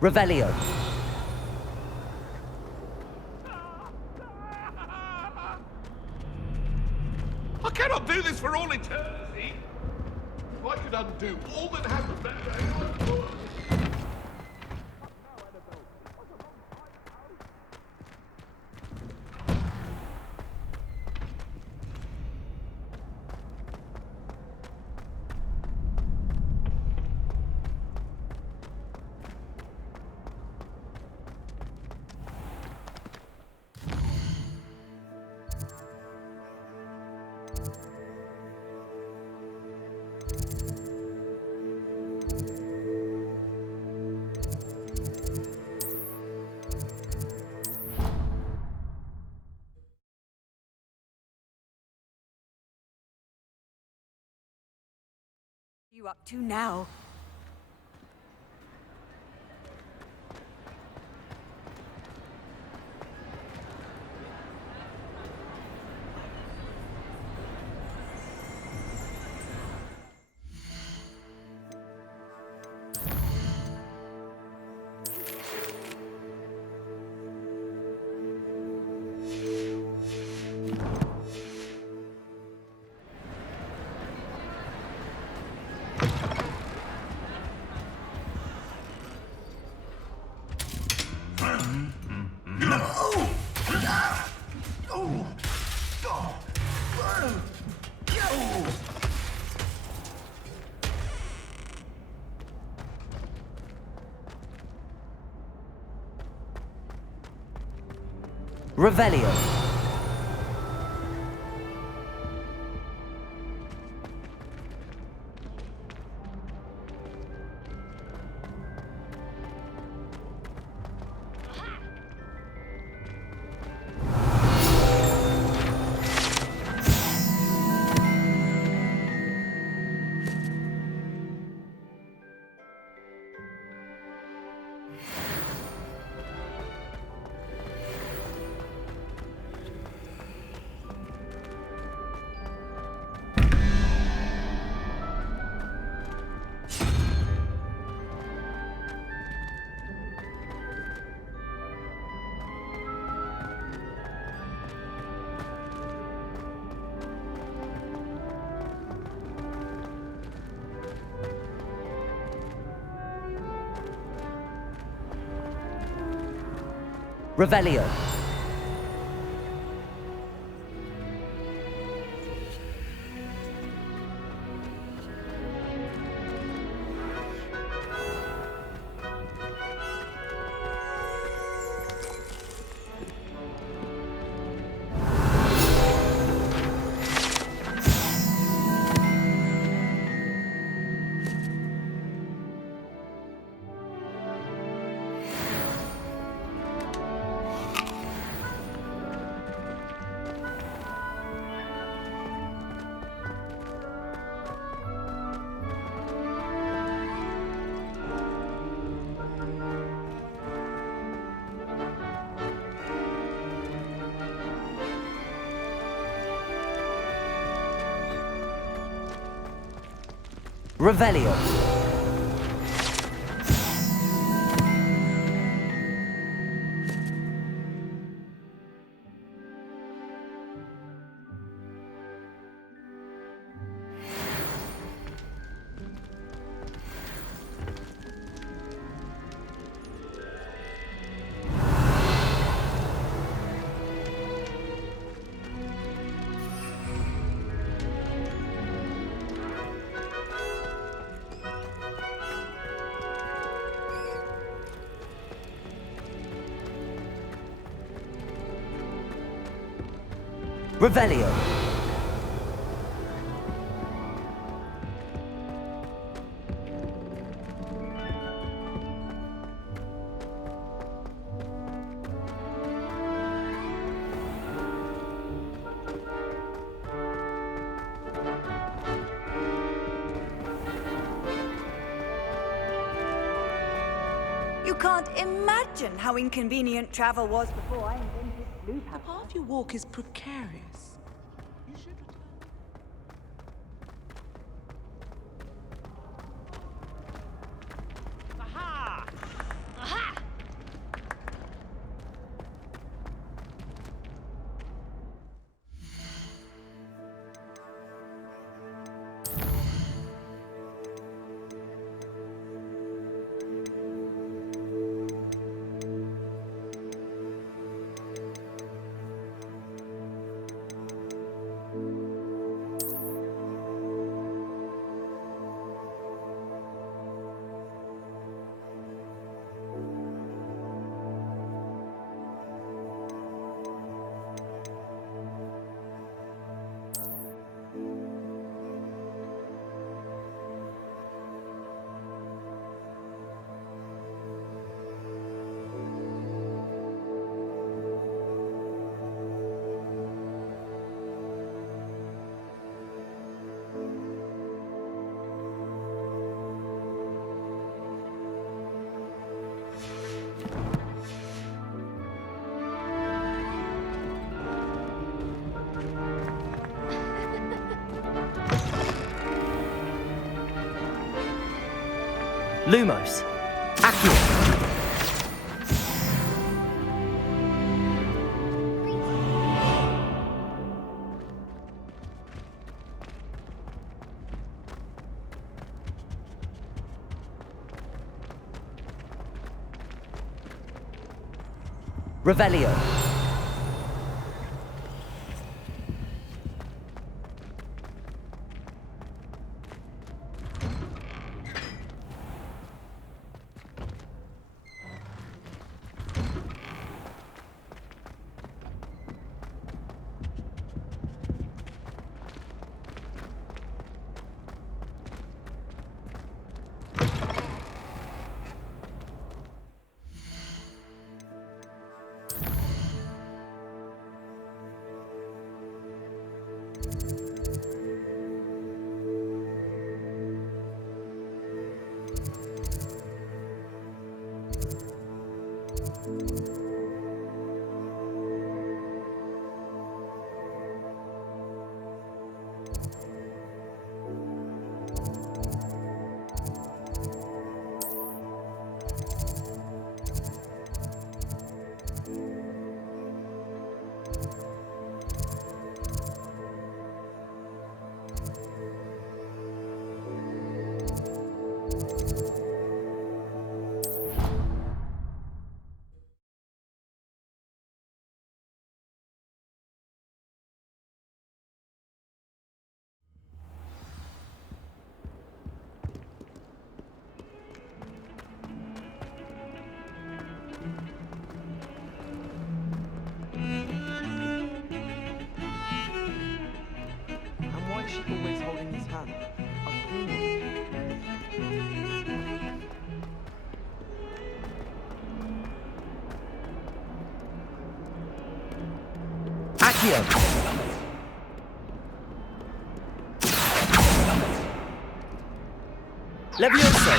Revelio. I cannot do this for all eternity. If I could undo all that happened that day, I would. You up to now? Revelio. Revelio. Revelio. Revelio. You can't imagine how inconvenient travel was before I invented blue The path you walk is precarious. You should return. Aha! Aha! Lumos. Accio. Revelio. And why is she always holding his hand? Accio. Levioso.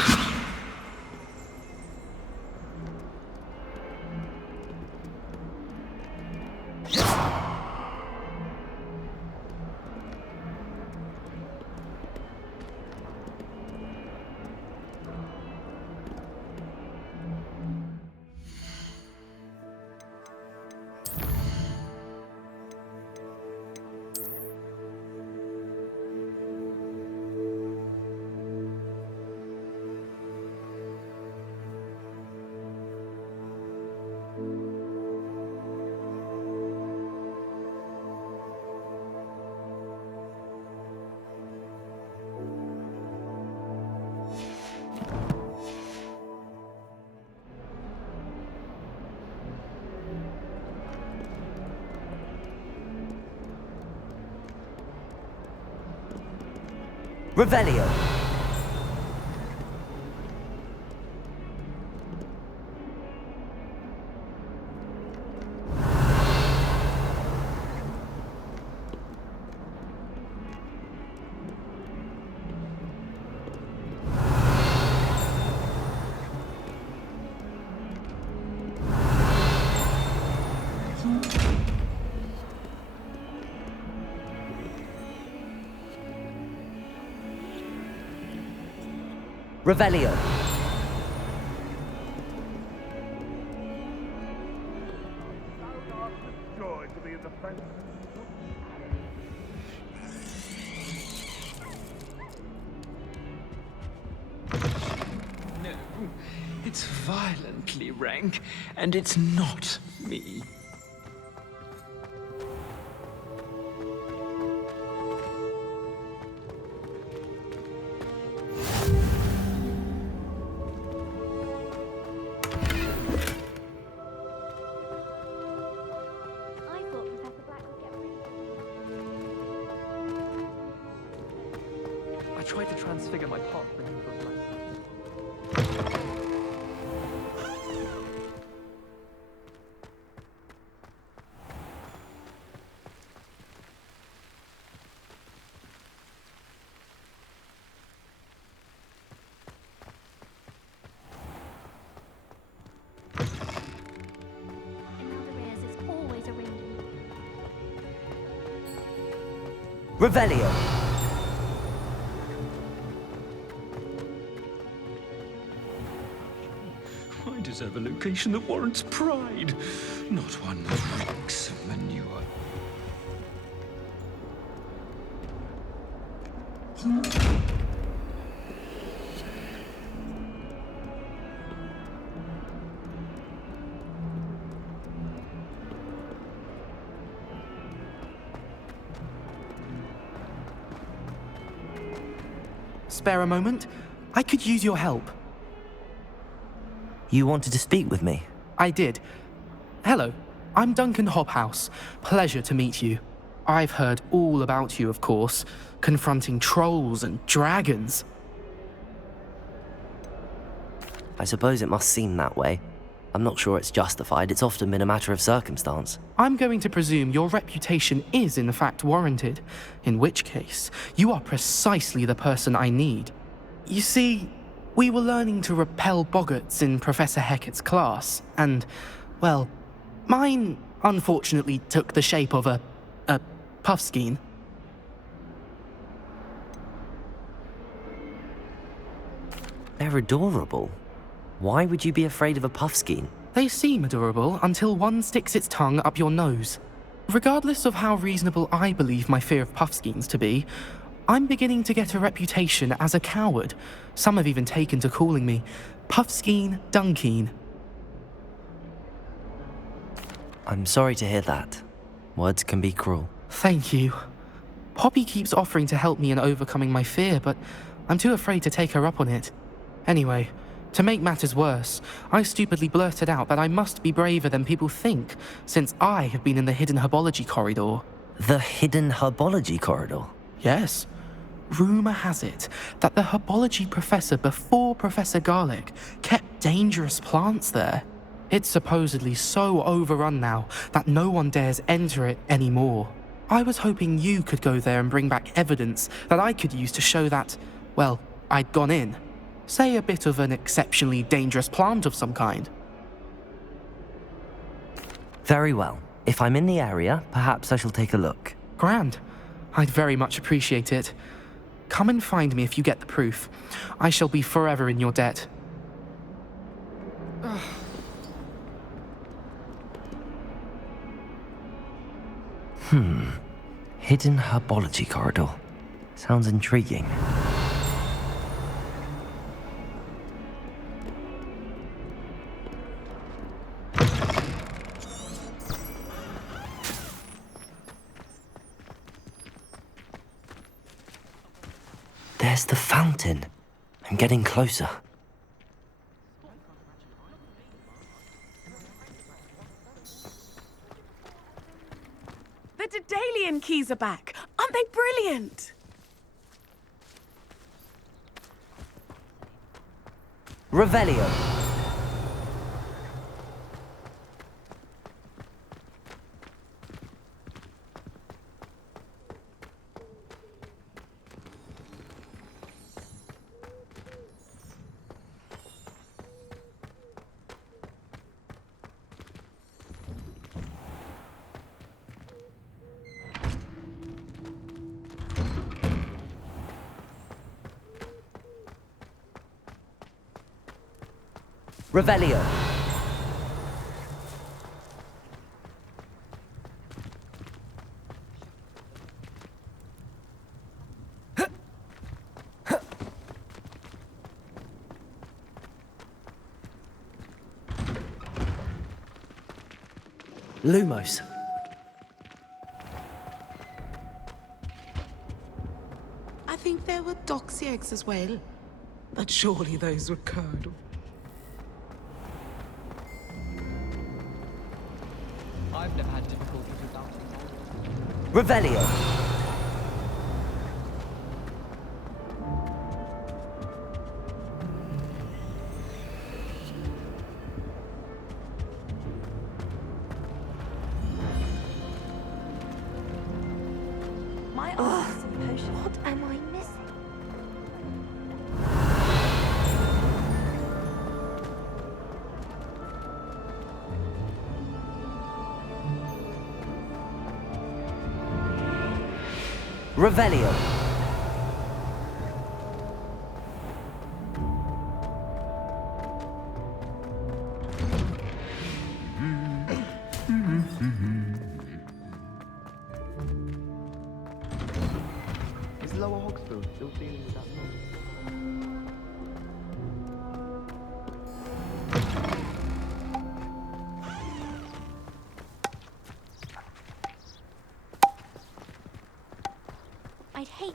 Revelio. Revelio. Joy to be in the friends. No, it's violently rank, and it's not me. I tried to transfigure my path for him for life. Revelio. I deserve a location that warrants pride, not one that reeks of manure. Spare a moment? I could use your help. You wanted to speak with me? I did. Hello, I'm Duncan Hobhouse. Pleasure to meet you. I've heard all about you, of course, confronting trolls and dragons. I suppose it must seem that way. I'm not sure it's justified. It's often been a matter of circumstance. I'm going to presume your reputation is in fact warranted, in which case, you are precisely the person I need. You see, we were learning to repel boggarts in Professor Hecat's class, and, well, mine unfortunately took the shape of a puffskein. They're adorable. Why would you be afraid of a puffskein? They seem adorable until one sticks its tongue up your nose. Regardless of how reasonable I believe my fear of puffskeins to be, I'm beginning to get a reputation as a coward. Some have even taken to calling me Puffskein Dunkeen. I'm sorry to hear that. Words can be cruel. Thank you. Poppy keeps offering to help me in overcoming my fear, but I'm too afraid to take her up on it. Anyway, to make matters worse, I stupidly blurted out that I must be braver than people think, since I have been in the hidden herbology corridor. The hidden herbology corridor? Yes. Rumour has it that the herbology professor before Professor Garlic kept dangerous plants there. It's supposedly so overrun now that no one dares enter it anymore. I was hoping you could go there and bring back evidence that I could use to show that, well, I'd gone in. Say a bit of an exceptionally dangerous plant of some kind. Very well. If I'm in the area, perhaps I shall take a look. Grand. I'd very much appreciate it. Come and find me if you get the proof. I shall be forever in your debt. Hidden herbology corridor. Sounds intriguing. There's the fountain. I'm getting closer. The Daedalian keys are back. Aren't they brilliant? Revelio. Revelio. Lumos. I think there were doxy eggs as well. But surely those were curdled. I've never had difficulties without it. Revelio. My arms potion. What am I missing? Revelio.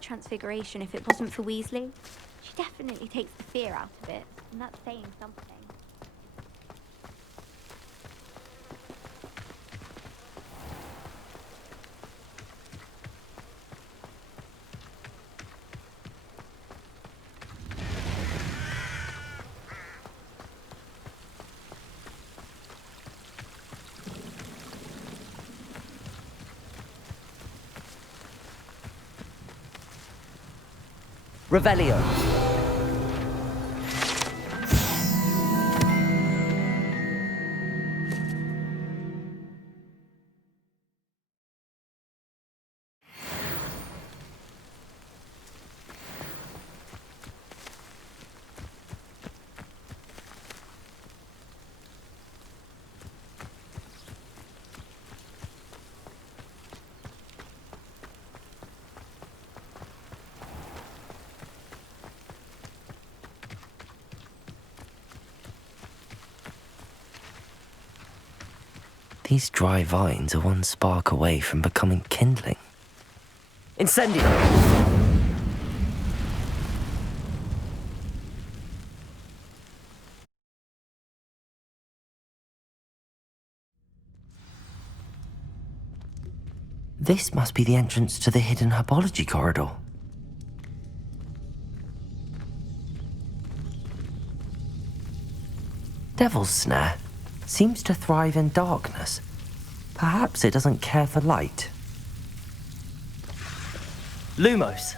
transfiguration if it wasn't for Weasley. She definitely takes the fear out of it, and that's saying something. Revelio. These dry vines are one spark away from becoming kindling. Incendio! This must be the entrance to the hidden herbology corridor. Devil's Snare seems to thrive in darkness. Perhaps it doesn't care for light. Lumos.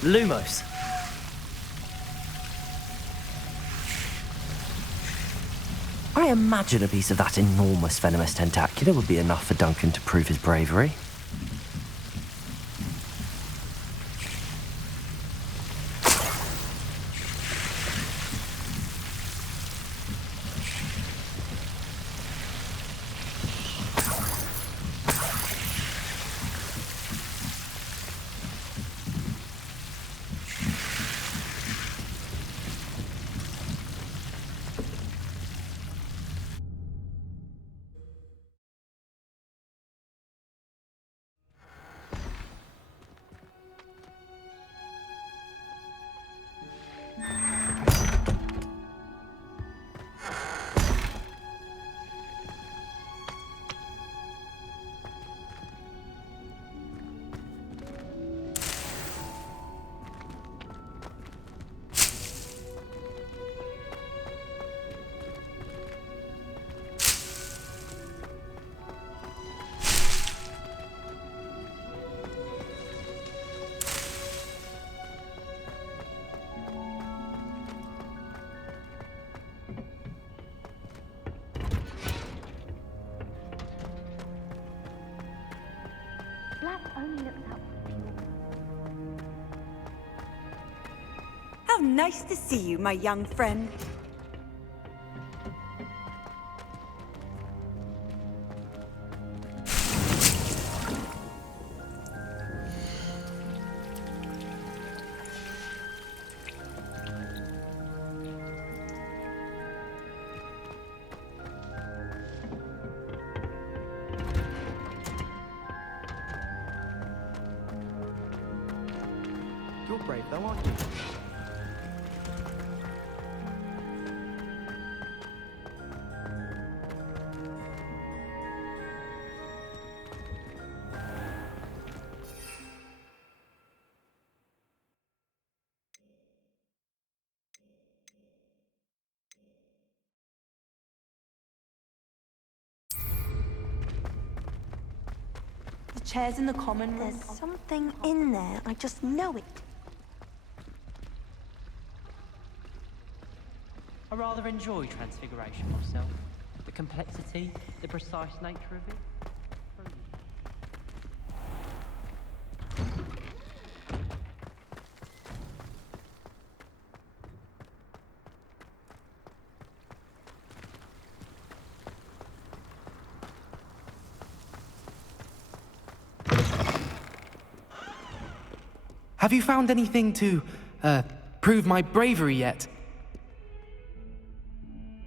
Lumos. I imagine a piece of that enormous venomous tentacular would be enough for Duncan to prove his bravery. How nice to see you, my young friend. You're brave though, aren't you? Chairs in the common room. There's something in there. I just know it. I rather enjoy Transfiguration myself. The complexity, the precise nature of it. Have you found anything to, prove my bravery yet?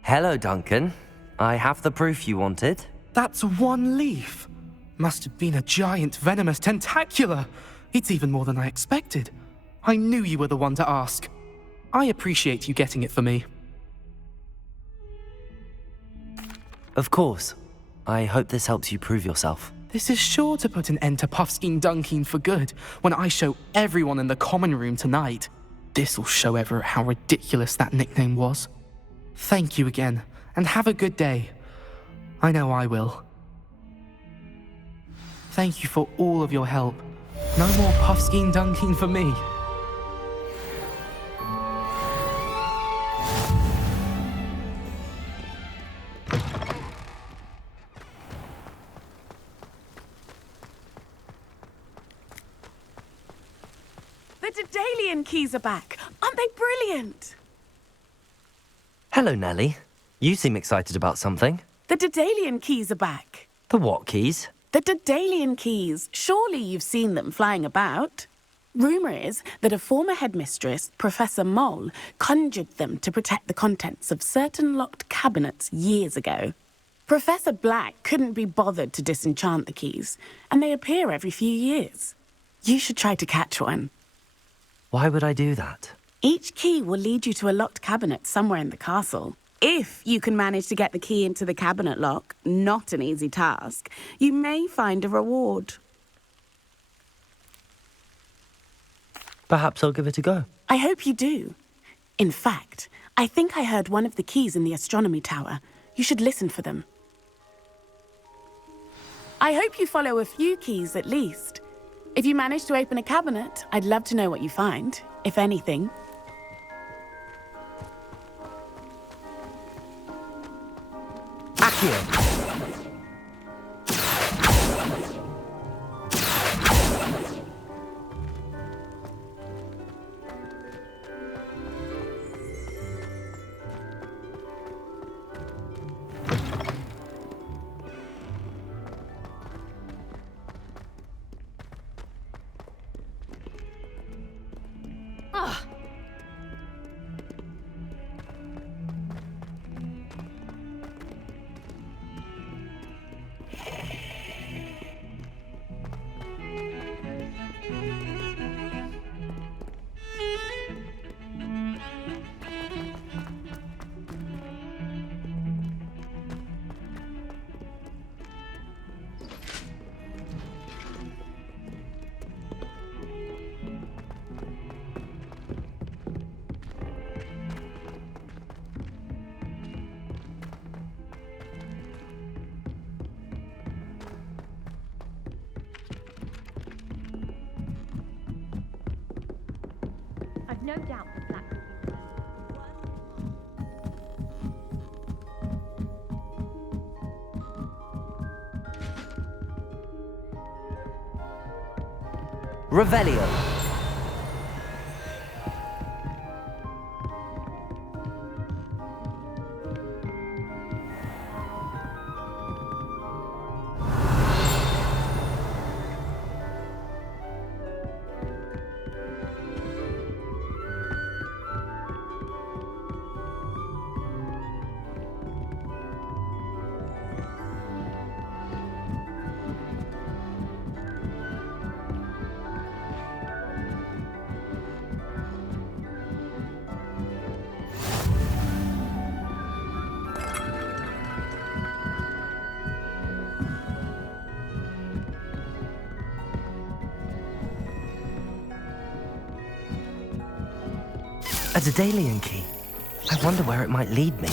Hello, Duncan. I have the proof you wanted. That's one leaf. Must have been a giant venomous tentacula. It's even more than I expected. I knew you were the one to ask. I appreciate you getting it for me. Of course. I hope this helps you prove yourself. This is sure to put an end to Puffskein Dunkeen for good when I show everyone in the common room tonight. This'll show Everett how ridiculous that nickname was. Thank you again, and have a good day. I know I will. Thank you for all of your help. No more Puffskein Dunkeen for me. The Daedalian keys are back. Aren't they brilliant? Hello, Nellie. You seem excited about something. The Daedalian keys are back. The what keys? The Daedalian keys. Surely you've seen them flying about. Rumour is that a former headmistress, Professor Moll, conjured them to protect the contents of certain locked cabinets years ago. Professor Black couldn't be bothered to disenchant the keys, and they appear every few years. You should try to catch one. Why would I do that? Each key will lead you to a locked cabinet somewhere in the castle. If you can manage to get the key into the cabinet lock, not an easy task, you may find a reward. Perhaps I'll give it a go. I hope you do. In fact, I think I heard one of the keys in the astronomy tower. You should listen for them. I hope you follow a few keys at least. If you manage to open a cabinet, I'd love to know what you find, if anything. Accio! I've no doubt that Black will be Revelio. A Daedalian key. I wonder where it might lead me.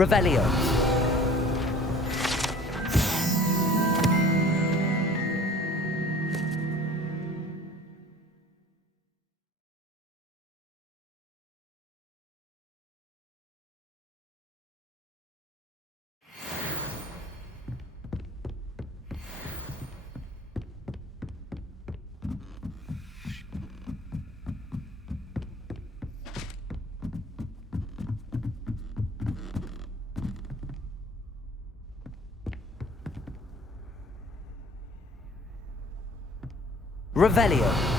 Revelio. Revelio.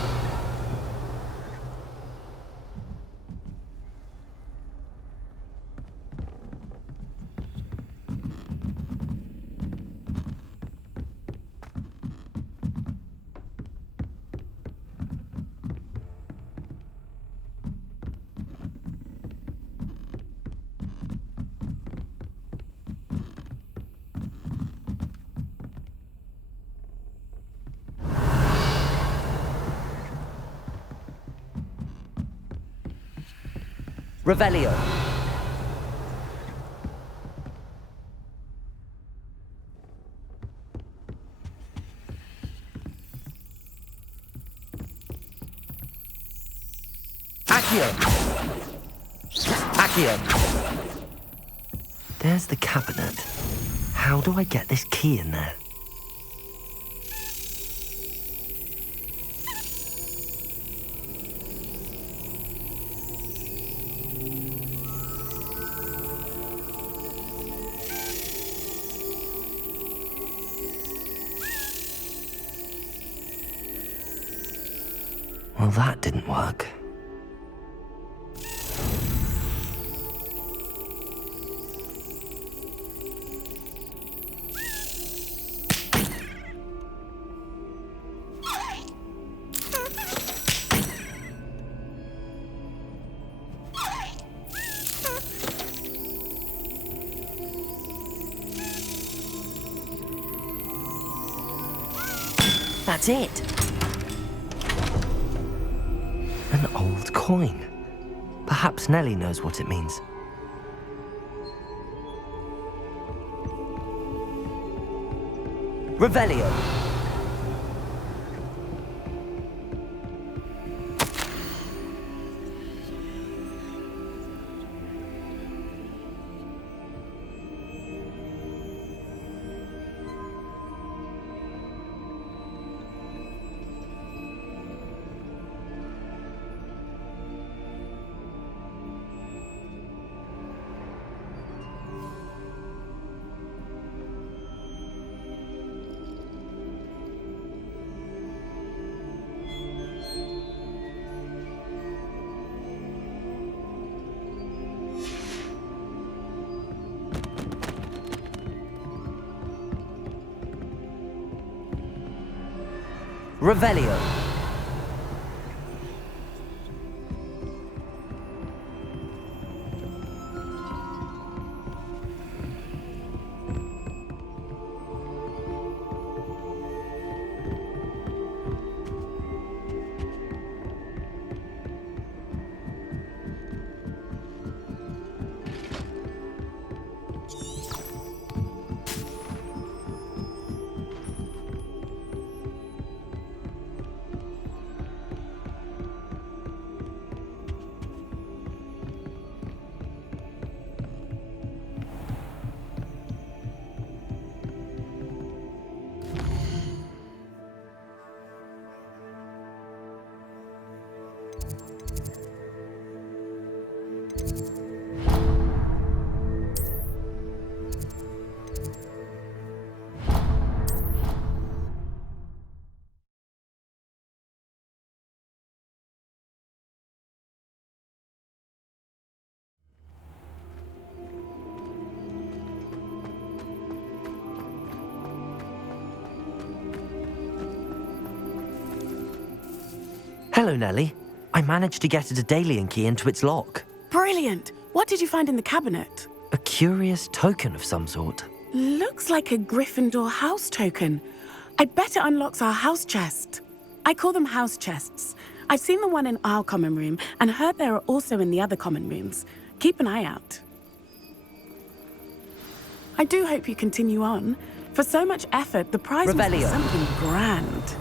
Revelio. Accio. Accio. There's the cabinet. How do I get this key in there? Well, that didn't work. That's it. An old coin. Perhaps Nellie knows what it means. Revelio. Revelio. Hello, Nellie. I managed to get a Daedalian key into its lock. Brilliant! What did you find in the cabinet? A curious token of some sort. Looks like a Gryffindor house token. I bet it unlocks our house chest. I call them house chests. I've seen the one in our common room and heard there are also in the other common rooms. Keep an eye out. I do hope you continue on. For so much effort, the prize must be Revelio. something grand.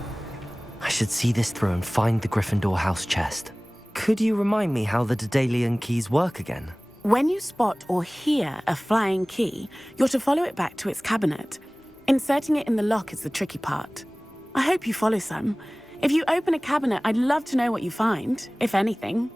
I should see this through and find the Gryffindor house chest. Could you remind me how the Daedalian keys work again? When you spot or hear a flying key, you're to follow it back to its cabinet. Inserting it in the lock is the tricky part. I hope you follow some. If you open a cabinet, I'd love to know what you find, if anything.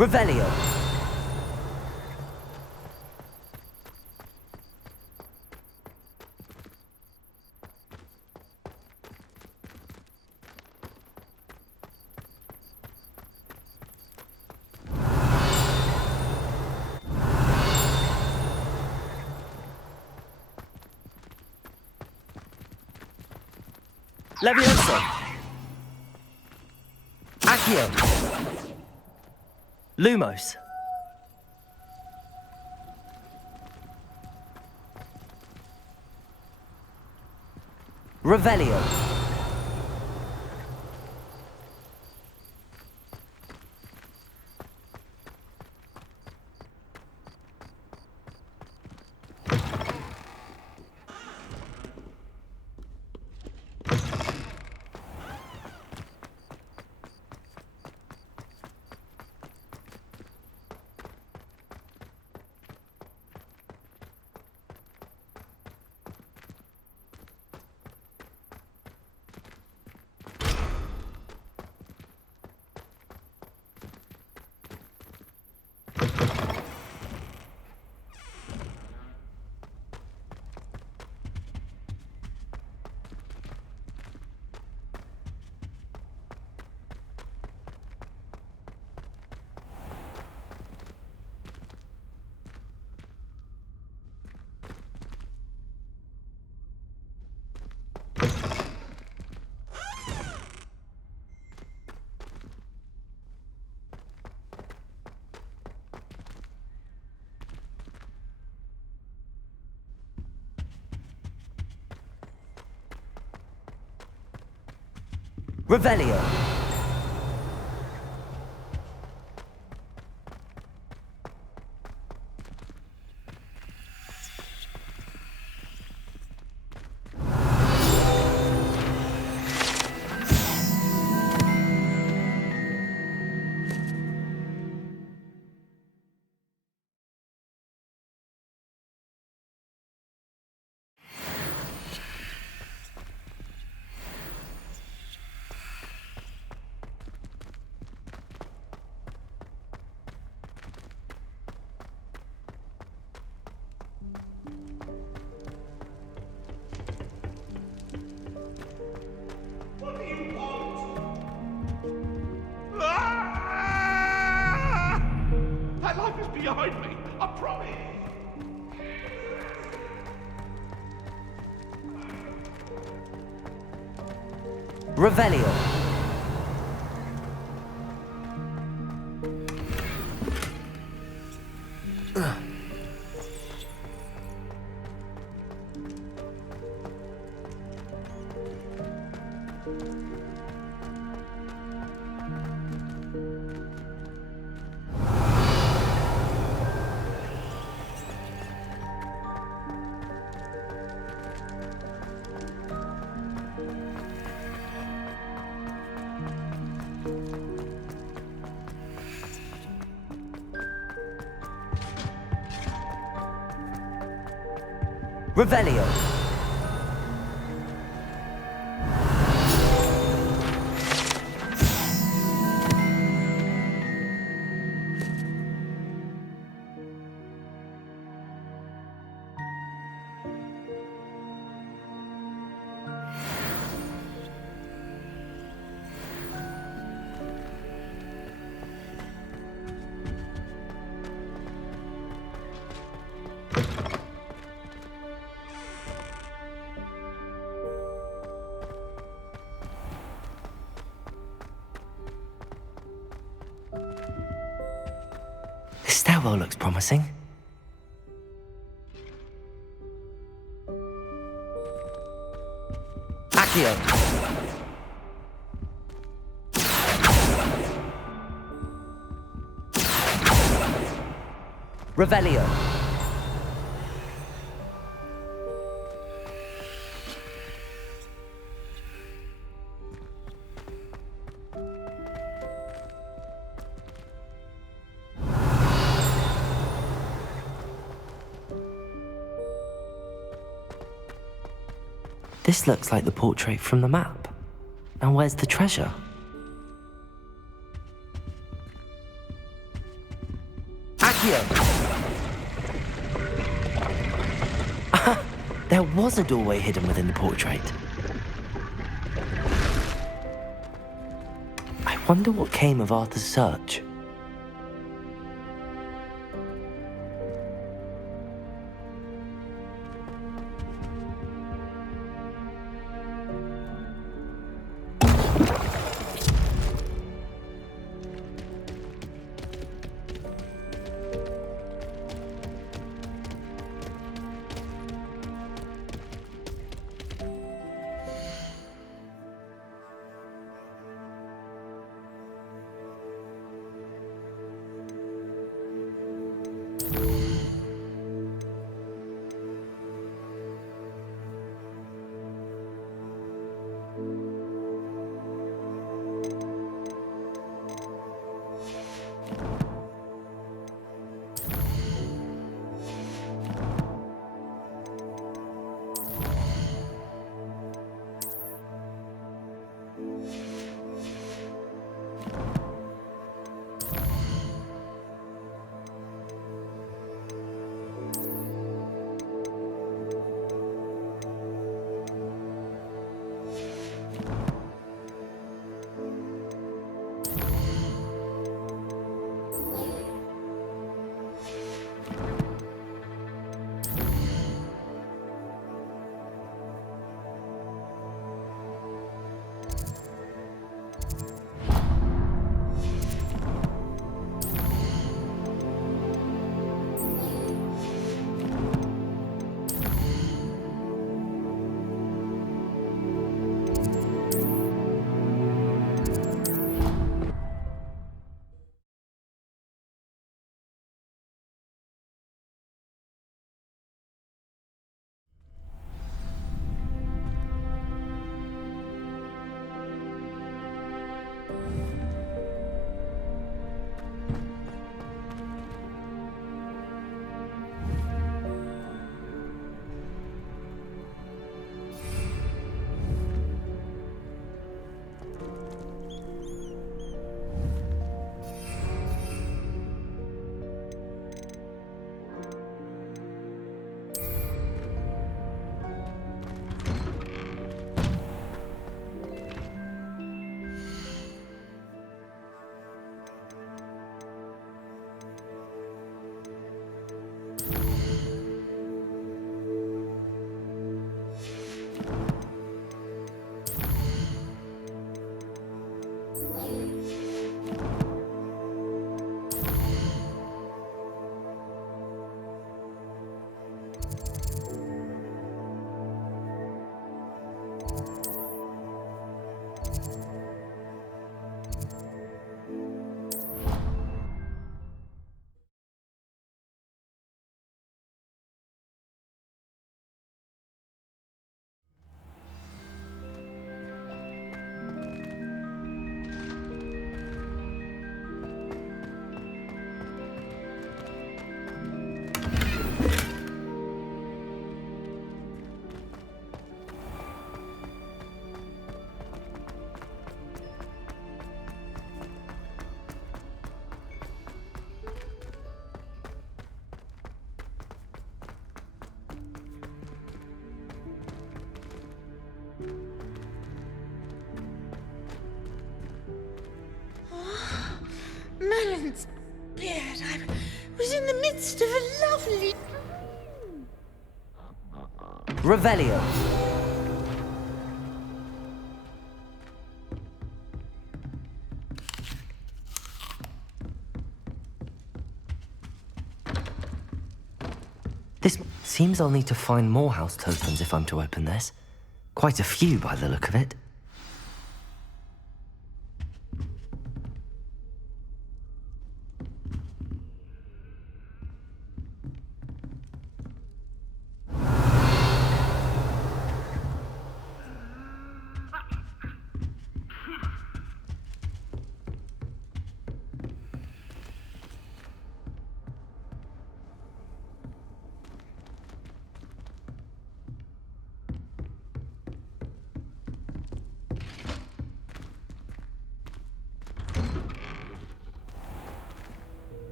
Revelio. Leviosa. Accio. Lumos. Revelio. Revelio. What do you want? Ah! That life is behind me, I promise. Revelio. Revelio. stairwell looks promising. Accio! Revelio! This looks like the portrait from the map. Now where's the treasure? Accio! There was a doorway hidden within the portrait. I wonder what came of Arthur's search. Merlin's beard. I was in the midst of a lovely... Revelio. This seems I'll need to find more house tokens if I'm to open this. Quite a few by the look of it.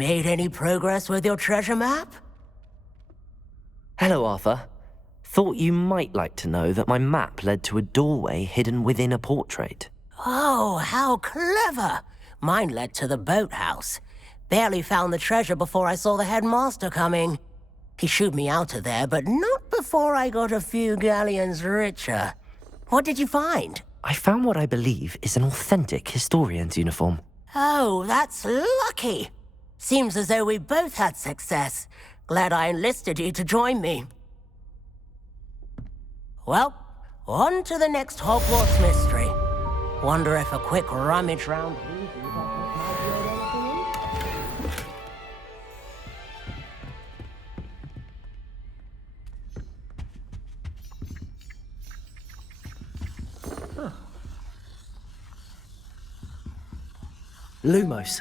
Made any progress with your treasure map? Hello, Arthur. Thought you might like to know that my map led to a doorway hidden within a portrait. Oh, how clever! Mine led to the boathouse. Barely found the treasure before I saw the headmaster coming. He shooed me out of there, but not before I got a few galleons richer. What did you find? I found what I believe is an authentic historian's uniform. Oh, that's lucky. Seems as though we both had success. Glad I enlisted you to join me. Well, on to the next Hogwarts mystery. Wonder if a quick rummage round Weasley's office might yield anything Lumos.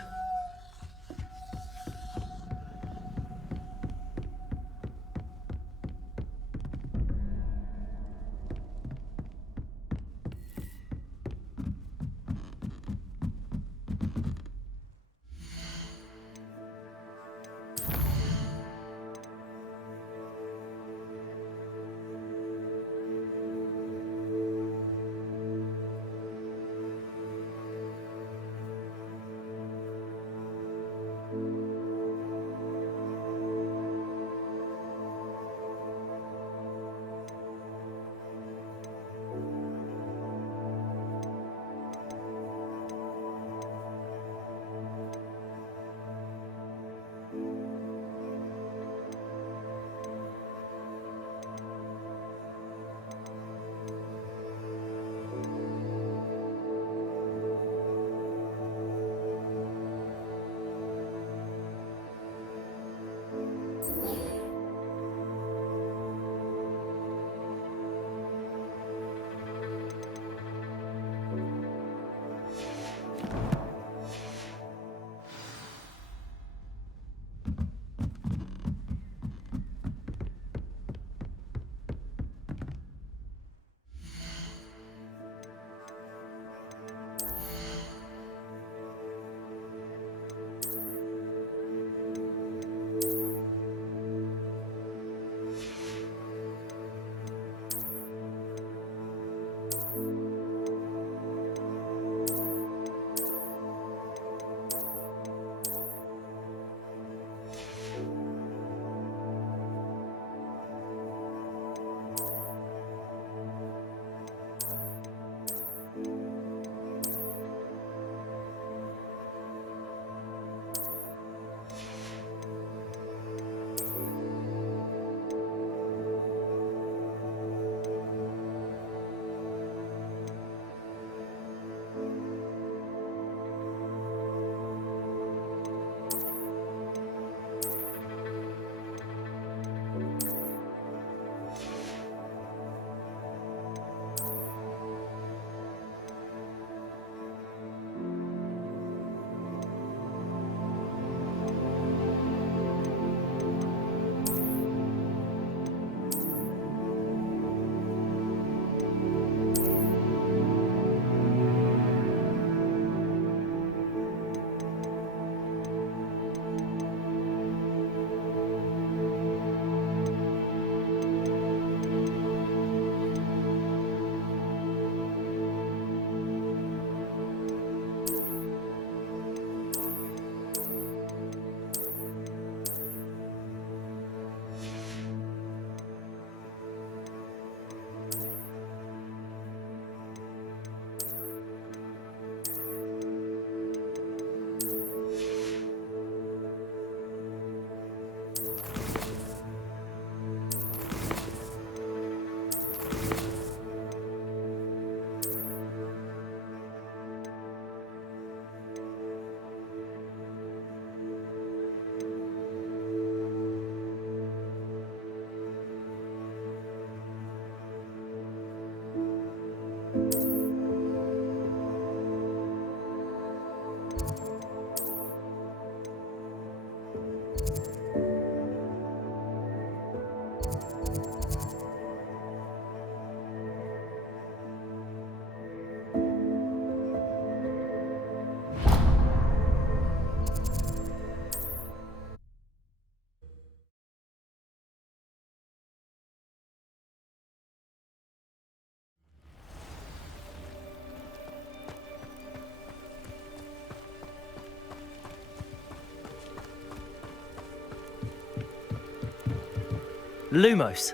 Lumos.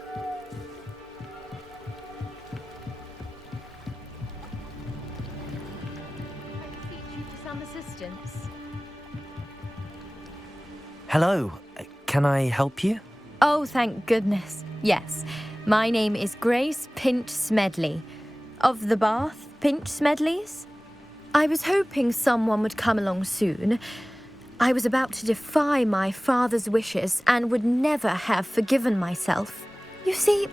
Some assistance. Hello. Can I help you? Oh, thank goodness. Yes. My name is Grace Pinch Smedley. Of the Bath Pinch Smedleys? I was hoping someone would come along soon. I was about to defy my father's wishes and would never have forgiven myself. You see,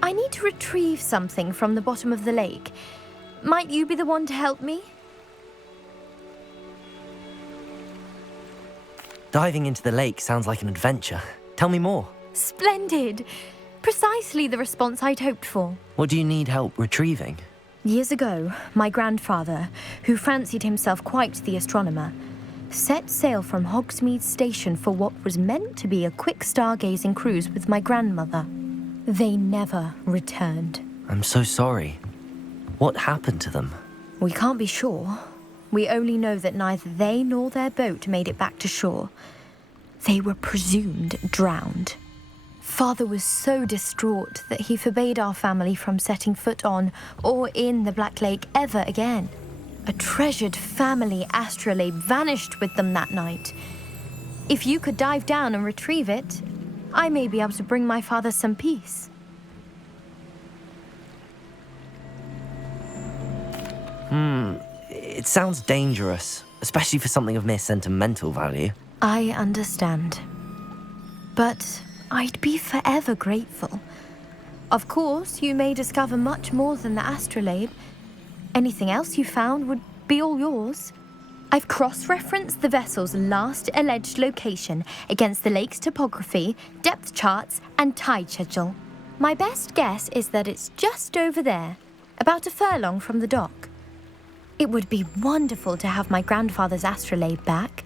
I need to retrieve something from the bottom of the lake. Might you be the one to help me? Diving into the lake sounds like an adventure. Tell me more. Splendid! Precisely the response I'd hoped for. What do you need help retrieving? Years ago, my grandfather, who fancied himself quite the astronomer, set sail from Hogsmeade Station for what was meant to be a quick stargazing cruise with my grandmother. They never returned. I'm so sorry. What happened to them? We can't be sure. We only know that neither they nor their boat made it back to shore. They were presumed drowned. Father was so distraught that he forbade our family from setting foot on or in the Black Lake ever again. A treasured family astrolabe vanished with them that night. If you could dive down and retrieve it, I may be able to bring my father some peace. It sounds dangerous, especially for something of mere sentimental value. I understand. But I'd be forever grateful. Of course, you may discover much more than the astrolabe. Anything else you found would be all yours. I've cross-referenced the vessel's last alleged location against the lake's topography, depth charts, and tide schedule. My best guess is that it's just over there, about a furlong from the dock. It would be wonderful to have my grandfather's astrolabe back.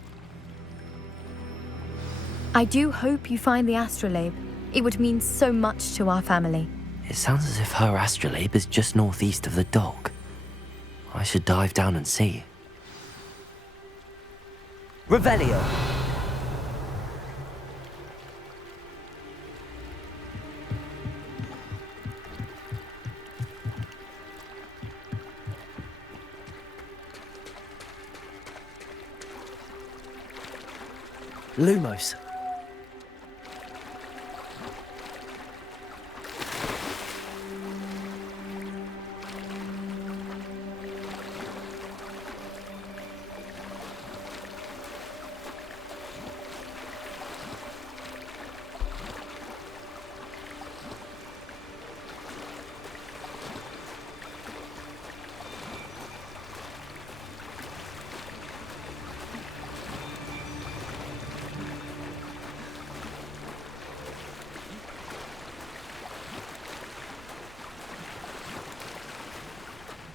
I do hope you find the astrolabe. It would mean so much to our family. It sounds as if her astrolabe is just northeast of the dock. I should dive down and see. Revelio! Lumos.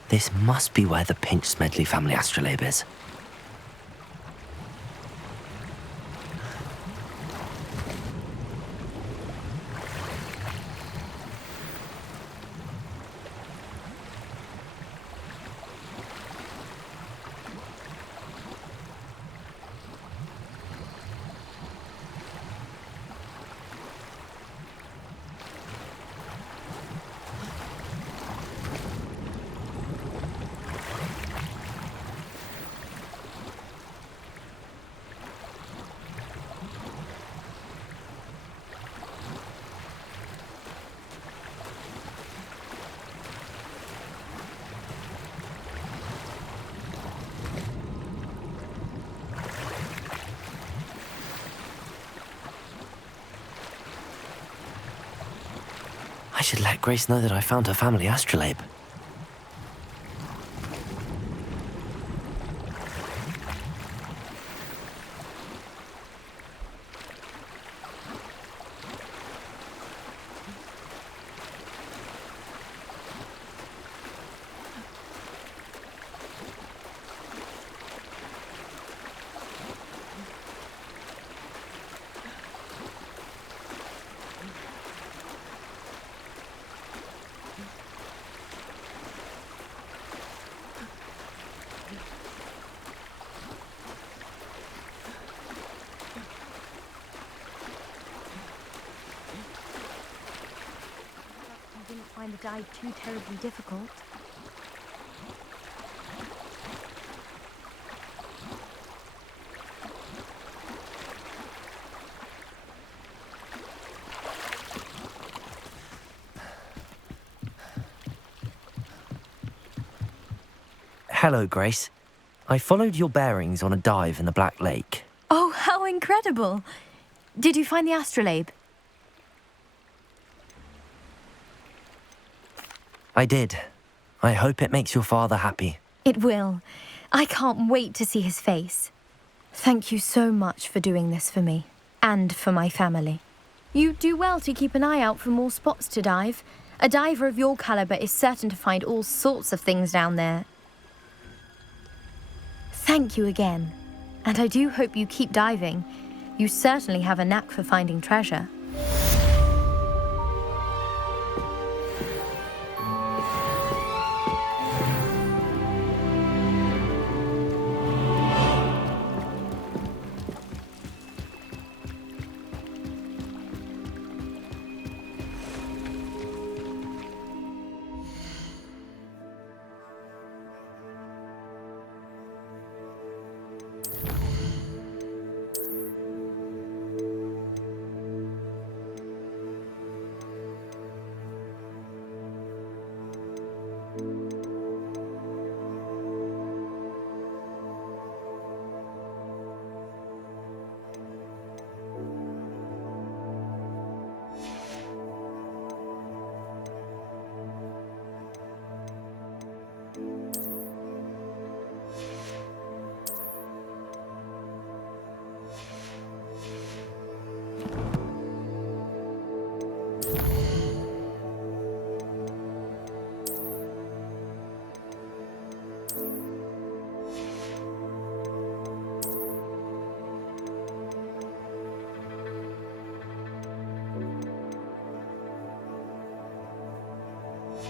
This must be where the Pinch Smedley family astrolabe is. I should let Grace know that I found her family astrolabe. dive too terribly difficult. Hello, Grace. I followed your bearings on a dive in the Black Lake. Oh, how incredible! Did you find the astrolabe? I did. I hope it makes your father happy. It will. I can't wait to see his face. Thank you so much for doing this for me, and for my family. You do well to keep an eye out for more spots to dive. A diver of your caliber is certain to find all sorts of things down there. Thank you again, and I do hope you keep diving. You certainly have a knack for finding treasure.